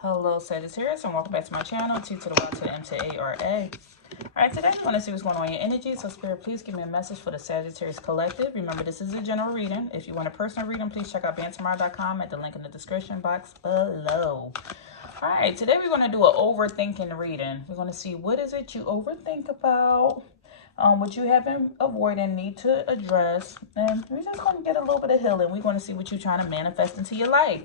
Hello Sagittarius, and welcome back to my channel, T to the Y to the M to the A-R-A. Alright, today we want to see what's going on in your energy. So Spirit, please give me a message for the Sagittarius Collective. Remember, this is a general reading. If you want a personal reading, please check out BeingTymara.com at the link in the description box below. Alright, today we're going to do an overthinking reading. We're going to see what is it you overthink about, what you have been avoiding, need to address, and we're just going to get a little bit of healing. We're going to see what you're trying to manifest into your life.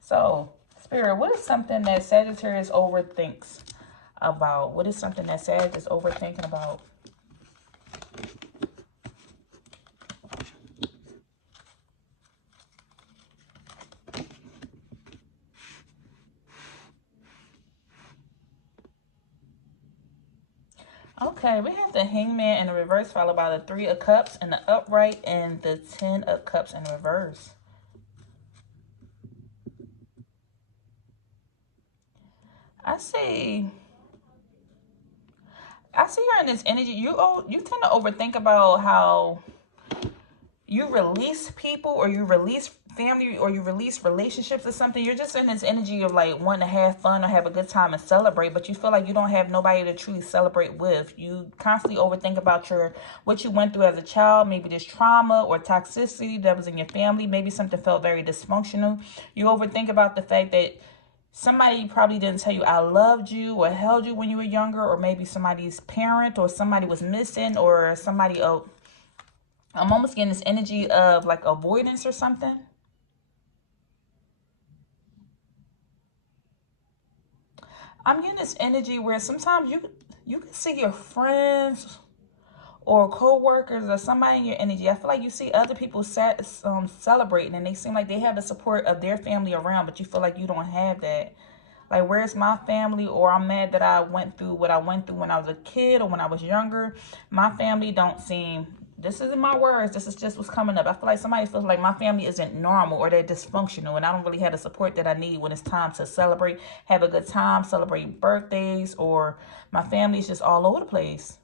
So, Spirit, what is something that Sagittarius overthinks about? What is something that Sag is overthinking about? Okay, we have the Hangman in the reverse, followed by the Three of Cups in the upright and the Ten of Cups in reverse. I see you're in this energy. You tend to overthink about how you release people, or you release family, or you release relationships or something. You're just in this energy of like wanting to have fun or have a good time and celebrate, but you feel like you don't have nobody to truly celebrate with. You constantly overthink about what you went through as a child, maybe this trauma or toxicity that was in your family. Maybe something felt very dysfunctional. You overthink about the fact that somebody probably didn't tell you I loved you or held you when you were younger, or maybe somebody's parent or somebody was missing, or somebody else. I'm almost getting this energy of like avoidance or something. I'm getting this energy where sometimes you can see your friends or co-workers or somebody in your energy. I feel like you see other people celebrating, and they seem like they have the support of their family around, but you feel like you don't have that. Like, where's my family? Or I'm mad that I went through what I went through when I was a kid or when I was younger. My family don't seem, this isn't my words, this is just what's coming up. I feel like somebody feels like my family isn't normal, or they're dysfunctional, and I don't really have the support that I need when it's time to celebrate, have a good time, celebrate birthdays, or my family's just all over the place.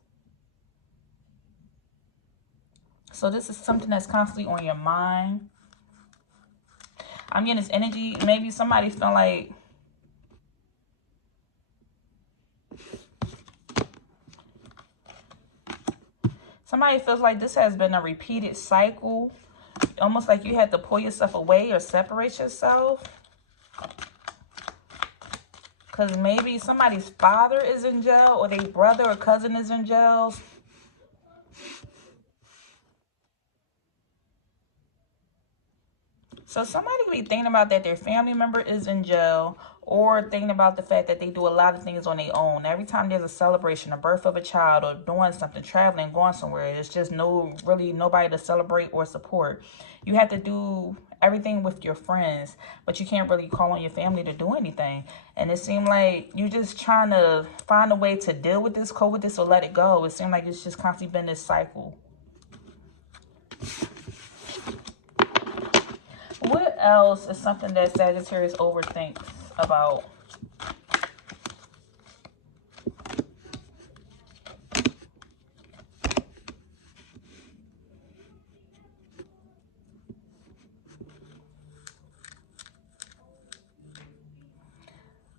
So this is something that's constantly on your mind. I'm getting this energy. Maybe somebody's feeling like somebody feels like this has been a repeated cycle. Almost like you had to pull yourself away or separate yourself. Because maybe somebody's father is in jail, or their brother or cousin is in jail. So somebody could be thinking about that their family member is in jail, or thinking about the fact that they do a lot of things on their own. Every time there's a celebration, a birth of a child, or doing something, traveling, going somewhere, it's just really nobody to celebrate or support. You have to do everything with your friends, but you can't really call on your family to do anything. And it seemed like you're just trying to find a way to deal with this, cope with this, or let it go. It seemed like it's just constantly been this cycle. What else is something that Sagittarius overthinks about?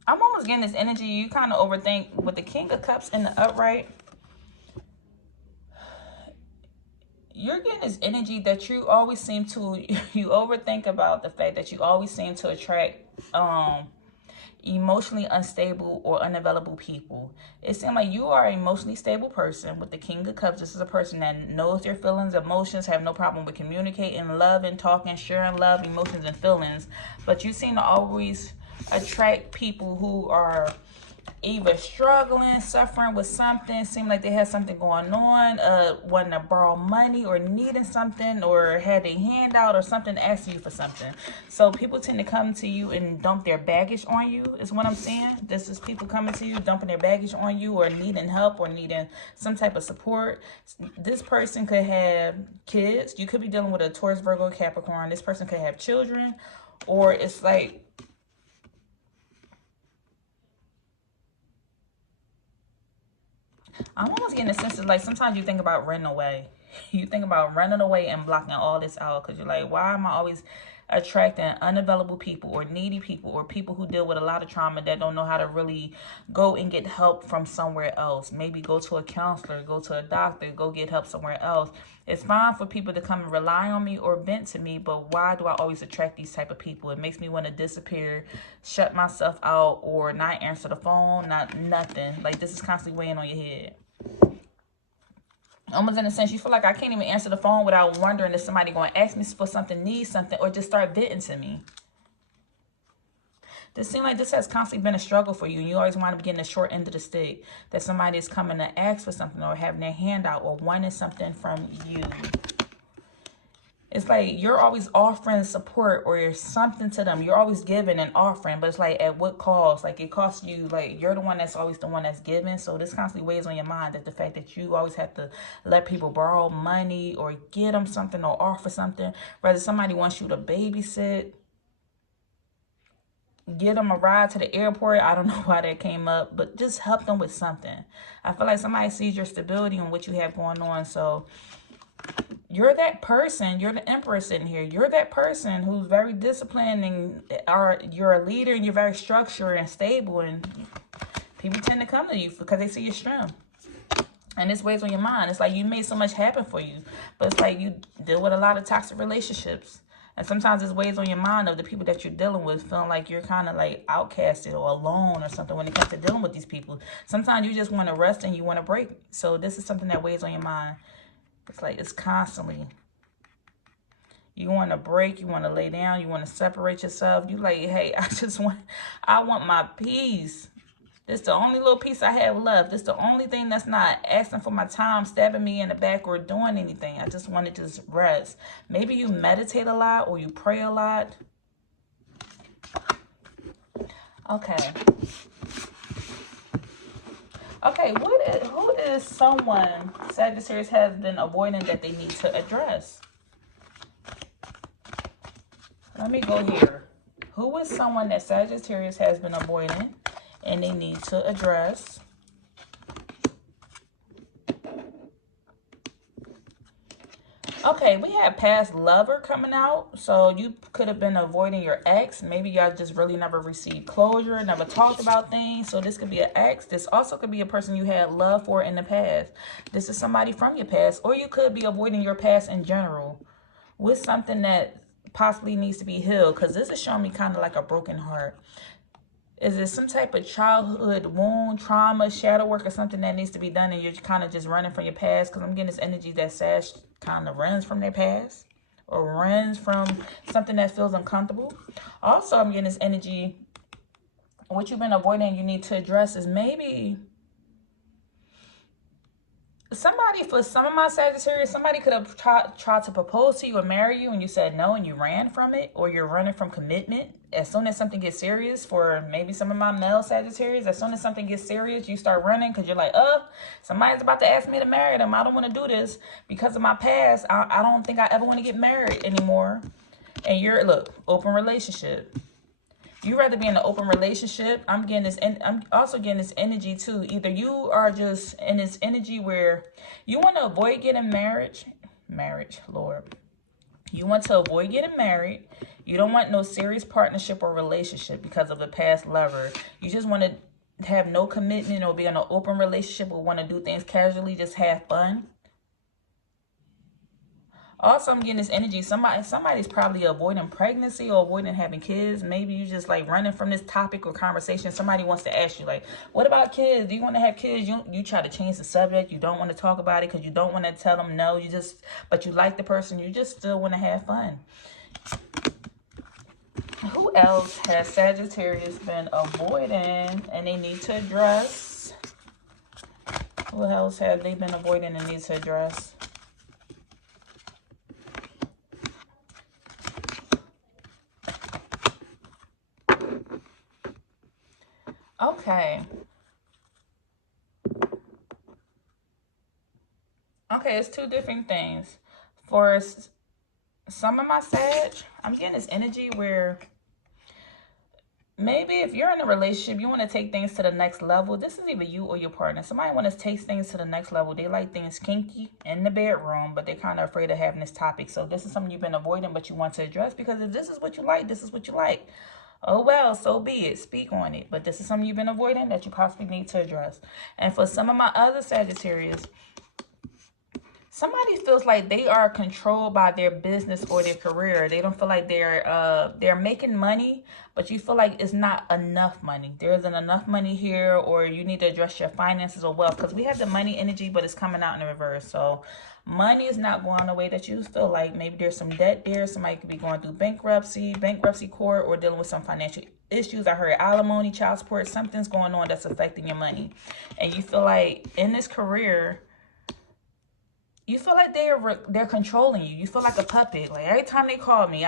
I'm almost getting this energy. You kind of overthink with the King of Cups in the upright. You're getting this energy that you always seem to, you overthink about the fact that you always seem to attract emotionally unstable or unavailable people. It seems like you are an emotionally stable person with the King of Cups. This is a person that knows their feelings, emotions, have no problem with communicating, loving, talking, sharing love, emotions, and feelings. But you seem to always attract people who are either struggling, suffering with something, seem like they have something going on, wanting to borrow money or needing something, or had a handout or something, asking you for something. So people tend to come to you and dump their baggage on you, is what I'm saying. This is people coming to you, dumping their baggage on you, or needing help, or needing some type of support. This person could have kids. You could be dealing with a Taurus, Virgo, Capricorn. This person could have children, or it's like, I'm almost getting a sense of like sometimes you think about running away. You think about running away and blocking all this out because you're like, why am I always attracting unavailable people or needy people or people who deal with a lot of trauma that don't know how to really go and get help from somewhere else. Maybe go to a counselor, go to a doctor, go get help somewhere else. It's fine for people to come and rely on me or vent to me, but why do I always attract these type of people? It makes me want to disappear, shut myself out, or not answer the phone, nothing. Like, this is constantly weighing on your head. Almost in a sense, you feel like I can't even answer the phone without wondering if somebody going to ask me for something, need something, or just start venting to me. This seems like this has constantly been a struggle for you. And you always wind up getting the short end of the stick. That somebody is coming to ask for something or having their hand out or wanting something from you. It's like you're always offering support or something to them. You're always giving and offering, but it's like at what cost? Like it costs you, like you're the one that's always the one that's giving. So this constantly weighs on your mind, that the fact that you always have to let people borrow money or get them something or offer something. Whether somebody wants you to babysit, get them a ride to the airport. I don't know why that came up, but just help them with something. I feel like somebody sees your stability and what you have going on. So you're that person. You're the emperor sitting here. You're that person who's very disciplined and you're a leader and you're very structured and stable. And people tend to come to you because they see your strength. And this weighs on your mind. It's like you made so much happen for you. But it's like you deal with a lot of toxic relationships. And sometimes this weighs on your mind of the people that you're dealing with, feeling like you're kind of like outcasted or alone or something when it comes to dealing with these people. Sometimes you just want to rest and you want to break. So this is something that weighs on your mind. It's like it's constantly. You want to break, you want to lay down, you want to separate yourself. You like, hey, I want my peace. This is the only little piece I have left. This is the only thing that's not asking for my time, stabbing me in the back or doing anything. I just wanted to just rest. Maybe you meditate a lot or you pray a lot. Okay. Okay, who is someone Sagittarius has been avoiding that they need to address? Let me go here. Who is someone that Sagittarius has been avoiding and they need to address? Okay, we have past lover coming out. So you could have been avoiding your ex. Maybe y'all just really never received closure, never talked about things. So this could be an ex. This also could be a person you had love for in the past. This is somebody from your past. Or you could be avoiding your past in general with something that possibly needs to be healed. Because this is showing me kind of like a broken heart. Is it some type of childhood wound, trauma, shadow work, or something that needs to be done and you're kind of just running from your past? Because I'm getting this energy that Sag kind of runs from their past or runs from something that feels uncomfortable. Also, I'm getting this energy, what you've been avoiding you need to address is maybe somebody, for some of my Sagittarius, somebody could have tried to propose to you or marry you and you said no and you ran from it, or you're running from commitment. As soon as something gets serious, for maybe some of my male Sagittarius, as soon as something gets serious, you start running because you're like, somebody's about to ask me to marry them. I don't want to do this because of my past. I don't think I ever want to get married anymore. And you're, look, open relationship. You rather be in an open relationship. I'm getting this, and I'm also getting this energy too. Either you are just in this energy where you want to avoid getting marriage, Lord. You want to avoid getting married. You don't want no serious partnership or relationship because of the past lover. You just want to have no commitment or be in an open relationship or want to do things casually, just have fun. Also, I'm getting this energy. Somebody's probably avoiding pregnancy or avoiding having kids. Maybe you just like running from this topic or conversation. Somebody wants to ask you like, what about kids? Do you want to have kids? You try to change the subject. You don't want to talk about it because you don't want to tell them no. But you like the person. You just still want to have fun. Who else has Sagittarius been avoiding and they need to address? Who else have they been avoiding and need to address? Okay. Okay, it's two different things. For some of my Sag, I'm getting this energy where Maybe if you're in a relationship, you want to take things to the next level. This is either you or your partner. Somebody want to take things to the next level. They like things kinky in the bedroom, but they're kind of afraid of having this topic. So this is something you've been avoiding, but you want to address, because if this is what you like, this is what you like. Oh, well, so be it. Speak on it. But this is something you've been avoiding that you possibly need to address. And for some of my other Sagittarius, somebody feels like they are controlled by their business or their career. They don't feel like they're making money, but you feel like it's not enough money. There isn't enough money here, or you need to address your finances or wealth, because we have the money energy, but it's coming out in the reverse. So money is not going the way that you feel like. Maybe there's some debt there. Somebody could be going through bankruptcy court, or dealing with some financial issues. I heard alimony, child support. Something's going on that's affecting your money. And you feel like in this career, you feel like they're controlling you. You feel like a puppet. Like every time they call me,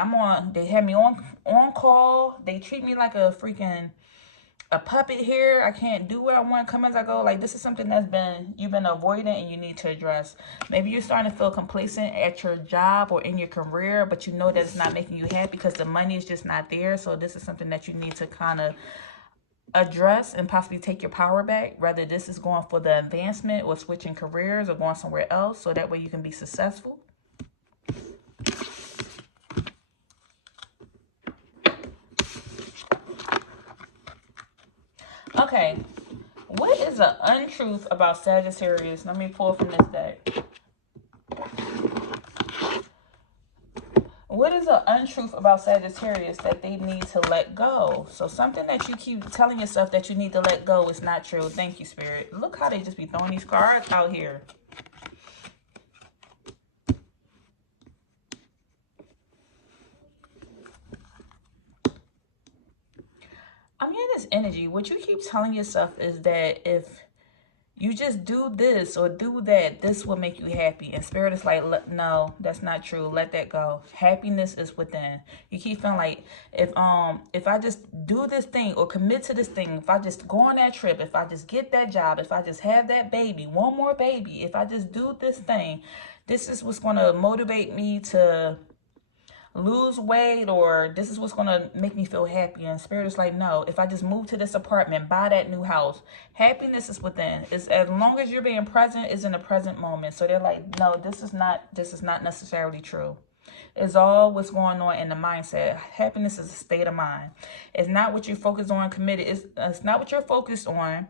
they have me on call. They treat me like a puppet here. I can't do what I want, come as I go. Like, this is something you've been avoiding and you need to address. Maybe you're starting to feel complacent at your job or in your career, but you know that it's not making you happy because the money is just not there. So this is something that you need to kind of address and possibly take your power back. Whether this is going for the advancement or switching careers or going somewhere else, so that way you can be successful. Okay, what is an untruth about Sagittarius? Let me pull from this deck. What is an untruth about Sagittarius that they need to let go? So something that you keep telling yourself that you need to let go is not true. Thank you, Spirit. Look how they just be throwing these cards out here. I'm getting this energy. What you keep telling yourself is that if you just do this or do that, this will make you happy. And Spirit is like, no, that's not true. Let that go. Happiness is within. You keep feeling like if I just do this thing or commit to this thing, if I just go on that trip, if I just get that job, if I just have that baby, one more baby, if I just do this thing, this is what's going to motivate me to lose weight, or this is what's going to make me feel happy. And Spirit is like, no, if I just move to this apartment, buy that new house, happiness is within. It's as long as you're being present, is in the present moment. So they're like, no, this is not necessarily true. It's all what's going on in the mindset. Happiness is a state of mind. It's not what you're focused on, committed. It's not what you're focused on.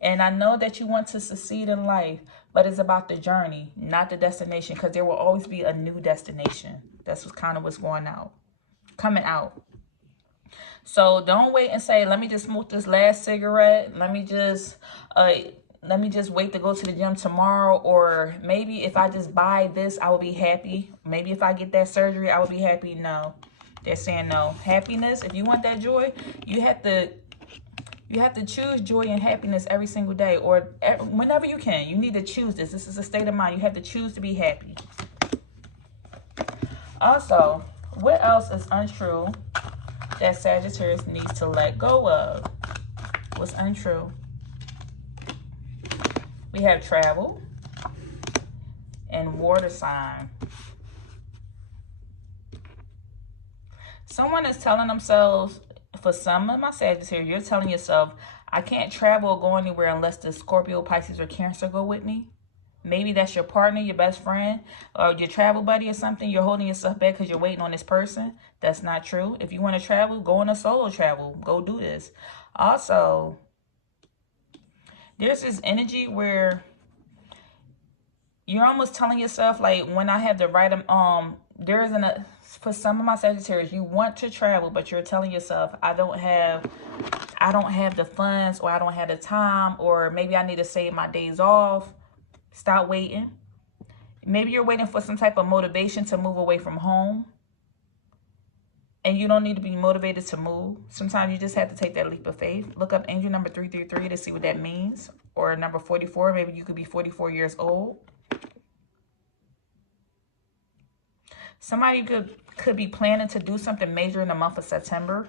And I know that you want to succeed in life, but it's about the journey, not the destination, because there will always be a new destination. That's kind of what's coming out. So don't wait and say, let me just smoke this last cigarette. Let me just wait to go to the gym tomorrow. Or maybe if I just buy this, I will be happy. Maybe if I get that surgery, I will be happy. No, they're saying no. Happiness, if you want that joy, you have to choose joy and happiness every single day, or whenever you can. You need to choose this. This is a state of mind. You have to choose to be happy. Also, what else is untrue that Sagittarius needs to let go of? What's untrue? We have travel and water sign. Someone is telling themselves, for some of my Sagittarius, you're telling yourself, I can't travel or go anywhere unless the Scorpio, Pisces, or Cancer go with me. Maybe that's your partner, your best friend, or your travel buddy or something. You're holding yourself back because you're waiting on this person. That's not true. If you want to travel, go on a solo travel. Go do this. Also, there's this energy where you're almost telling yourself, like, when I have the right, there isn't a, for some of my Sagittarius, you want to travel, but you're telling yourself, I don't have the funds, or I don't have the time, or maybe I need to save my days off. Stop waiting. Maybe you're waiting for some type of motivation to move away from home. And you don't need to be motivated to move. Sometimes you just have to take that leap of faith. Look up angel number 333 to see what that means. Or number 44. Maybe you could be 44 years old. Somebody could be planning to do something major in the month of September.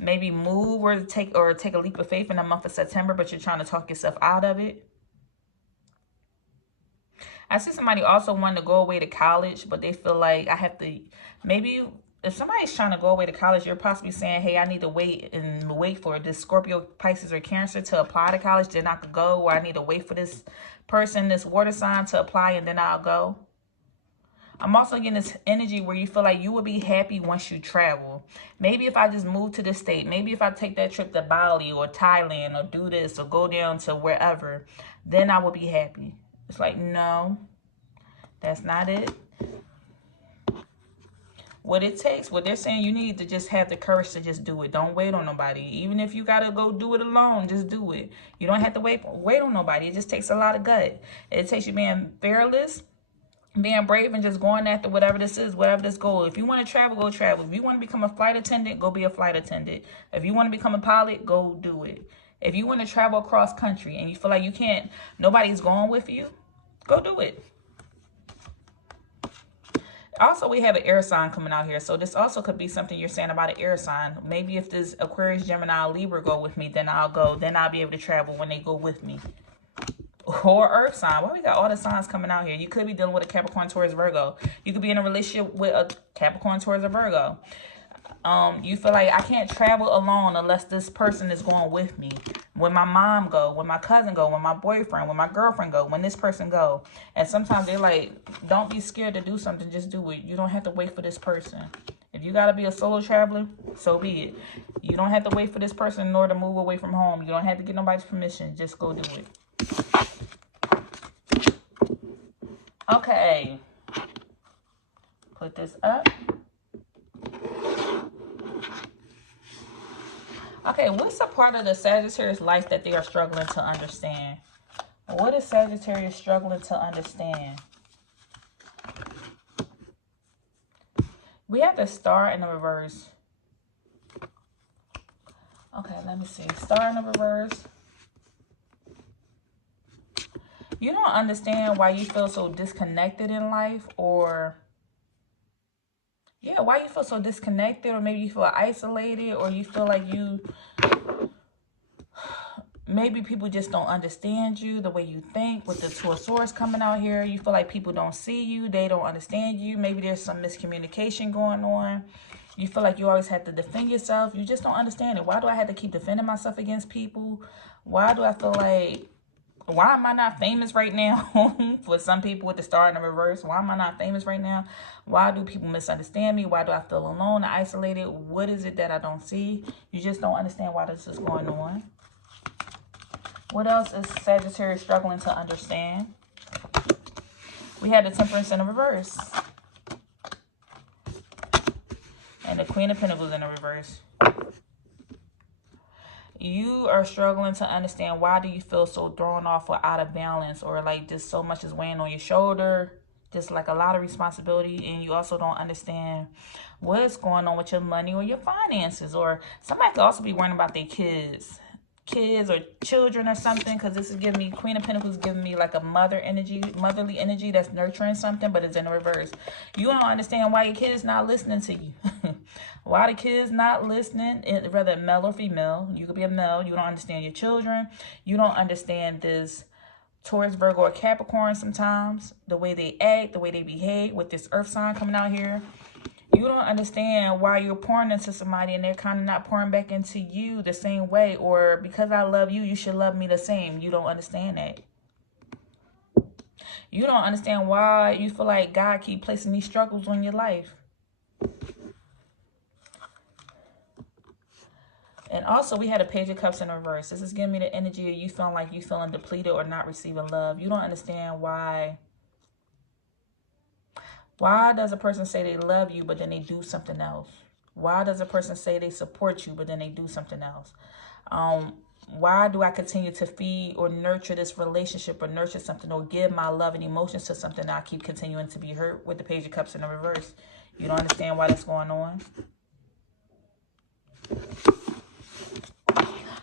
Maybe move or take a leap of faith in the month of September, but you're trying to talk yourself out of it. I see somebody also wanting to go away to college, but they feel like maybe if somebody's trying to go away to college, you're possibly saying, hey, I need to wait for this Scorpio, Pisces, or Cancer to apply to college, then I could go, or I need to wait for this person, this water sign, to apply, and then I'll go. I'm also getting this energy where you feel like you will be happy once you travel. Maybe if I just move to this state, maybe if I take that trip to Bali or Thailand, or do this, or go down to wherever, then I will be happy. It's like, no, that's not it. What it takes, what they're saying, you need to just have the courage to just do it. Don't wait on nobody. Even if you gotta go do it alone, just do it. You don't have to wait on nobody. It just takes a lot of gut. It takes you being fearless, being brave, and just going after whatever this is, whatever this goal. If you want to travel, go travel. If you want to become a flight attendant, go be a flight attendant. If you want to become a pilot, go do it. If you want to travel across country and you feel like you can't, nobody's going with you, go do it. Also, we have an air sign coming out here. So this also could be something you're saying about an air sign. Maybe if this Aquarius, Gemini, Libra go with me, then I'll go. Then I'll be able to travel when they go with me. Or earth sign. Well, we got all the signs coming out here. You could be dealing with a Capricorn, Taurus, Virgo. You could be in a relationship with a Capricorn, Taurus, or Virgo. You feel like I can't travel alone unless this person is going with me. When my mom go, when my cousin go, when my boyfriend, when my girlfriend go, when this person go. And sometimes they're like, don't be scared to do something, just do it. You don't have to wait for this person. If you got to be a solo traveler, so be it. You don't have to wait for this person in order to move away from home. You don't have to get nobody's permission. Just go do it. Okay. Put this up. Okay, what's a part of the Sagittarius life that they are struggling to understand? What is Sagittarius struggling to understand? We have the Star in the reverse. Okay, let me see. Star in the reverse. You don't understand why you feel so disconnected in life, or yeah, why you feel so disconnected, or maybe you feel isolated, or you feel like maybe people just don't understand you the way you think. With the Two of Swords coming out here, you feel like people don't see you, they don't understand you. Maybe there's some miscommunication going on. You feel like you always have to defend yourself. You just don't understand it. Why do I have to keep defending myself against people? Why do I feel like, why am I not famous right now? For some people with the Star in the reverse, why am I not famous right now? Why do people misunderstand me? Why do I feel alone and isolated? What is it that I don't see? You just don't understand why this is going on. What else is Sagittarius struggling to understand? We had the Temperance in the reverse. And the Queen of Pentacles in the reverse. You are struggling to understand, why do you feel so thrown off or out of balance, or like just so much is weighing on your shoulder, just like a lot of responsibility, and you also don't understand what's going on with your money or your finances. Or somebody could also be worrying about their kids or children or something, because this is giving me, Queen of Pentacles giving me like a motherly energy that's nurturing something, but it's in the reverse. You don't understand why your kid is not listening to you. Why the kid's not listening, whether male or female. You could be a male. You don't understand your children. You don't understand this Taurus, Virgo, or Capricorn sometimes. The way they act, the way they behave with this earth sign coming out here. You don't understand why you're pouring into somebody and they're kind of not pouring back into you the same way. Or because I love you, you should love me the same. You don't understand that. You don't understand why you feel like God keep placing these struggles on your life. And also, we had a Page of Cups in reverse. This is giving me the energy of you feeling like you feeling depleted or not receiving love. You don't understand why. Why does a person say they love you, but then they do something else? Why does a person say they support you, but then they do something else? Why do I continue to feed or nurture this relationship, or nurture something, or give my love and emotions to something that I keep continuing to be hurt with the Page of Cups in the reverse? You don't understand why that's going on?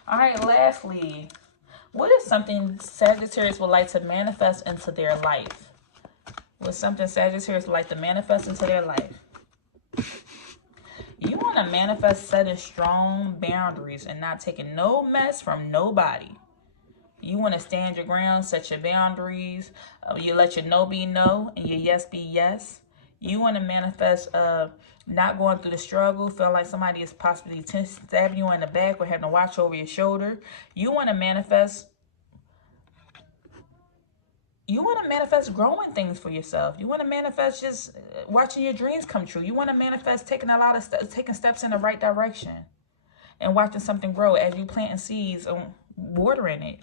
All right, lastly, what is something Sagittarius would like to manifest into their life? What's something Sagittarius would like to manifest into their life? You want to manifest setting strong boundaries and not taking no mess from nobody. You want to stand your ground, set your boundaries. You let your no be no and your yes be yes. You want to manifest not going through the struggle, feel like somebody is possibly stabbing you in the back or having to watch over your shoulder. You want to manifest growing things for yourself. You want to manifest just watching your dreams come true. You want to manifest taking taking steps in the right direction and watching something grow as you planting seeds and watering it.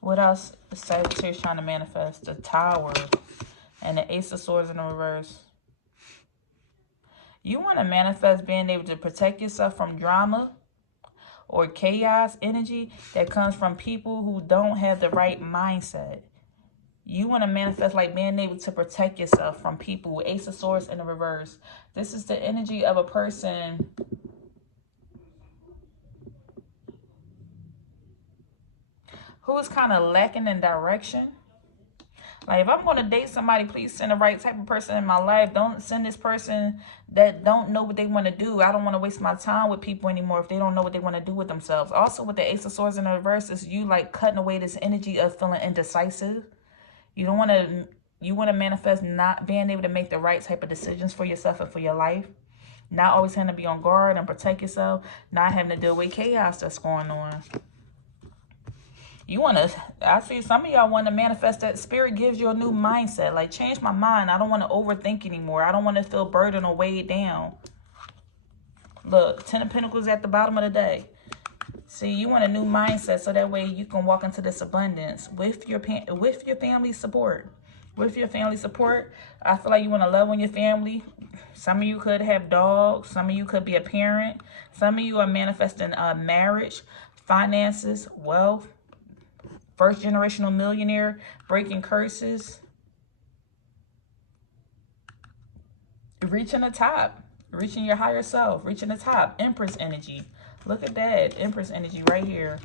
What else is Sagittarius trying to manifest? The Tower and the Ace of Swords in the reverse. You want to manifest being able to protect yourself from drama or chaos energy that comes from people who don't have the right mindset. You want to manifest like being able to protect yourself from people with Ace of Swords in the reverse. This is the energy of a person who is kind of lacking in direction. Like, if I'm going to date somebody, please send the right type of person in my life. Don't send this person that don't know what they want to do. I don't want to waste my time with people anymore if they don't know what they want to do with themselves. Also, with the Ace of Swords in the reverse, is you like cutting away this energy of feeling indecisive. You want to manifest not being able to make the right type of decisions for yourself and for your life. Not always having to be on guard and protect yourself. Not having to deal with chaos that's going on. You want to, I see some of y'all want to manifest that spirit gives you a new mindset. Like, change my mind. I don't want to overthink anymore. I don't want to feel burdened or weighed down. Look, 10 of Pentacles at the bottom of the day. See, you want a new mindset so that way you can walk into this abundance with your family support. With your family support, I feel like you want to love on your family. Some of you could have dogs. Some of you could be a parent. Some of you are manifesting marriage, finances, wealth. First generational millionaire, breaking curses, reaching the top, reaching your higher self, reaching the top. Empress energy. Look at that. Empress energy right here.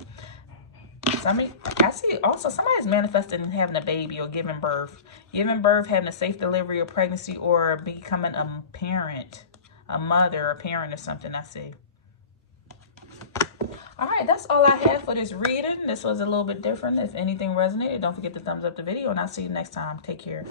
I see also somebody's manifesting having a baby or giving birth. Giving birth, having a safe delivery or pregnancy, or becoming a parent, a mother, a parent or something, I see. All right, that's all I have for this reading. This was a little bit different. If anything resonated, don't forget to thumbs up the video, and I'll see you next time. Take care.